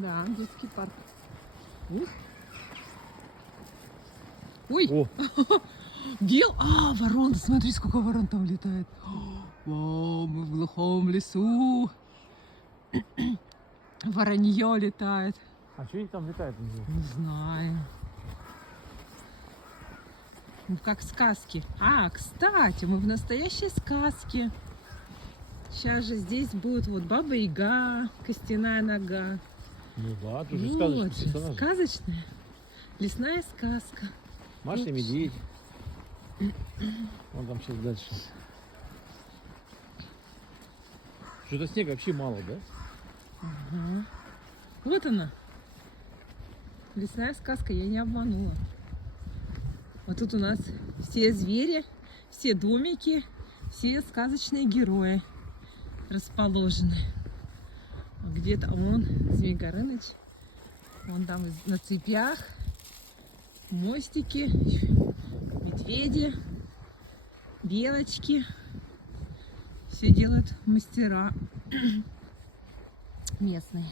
Да, детский парк. Ой! О, Ворона, смотри, сколько ворон там летает. Вау, мы в глухом лесу. Воронье летает. а что они там летают? Не знаю. Ну, как сказки. Кстати, мы в настоящей сказке. Сейчас же здесь будет вот Баба Яга, Костяная нога. Ну да, тут же Вот сказочный же, персонаж. сказочная лесная сказка. Маша и медведь. Вон там сейчас дальше. Что-то снега вообще мало, да? Ага. Вот она. Лесная сказка, я не обманула. Вот тут у нас все звери, все домики, все сказочные герои расположены. Где-то он, Змей Горыныч, вон там на цепях, мостики, медведи, белочки. Все делают мастера местные.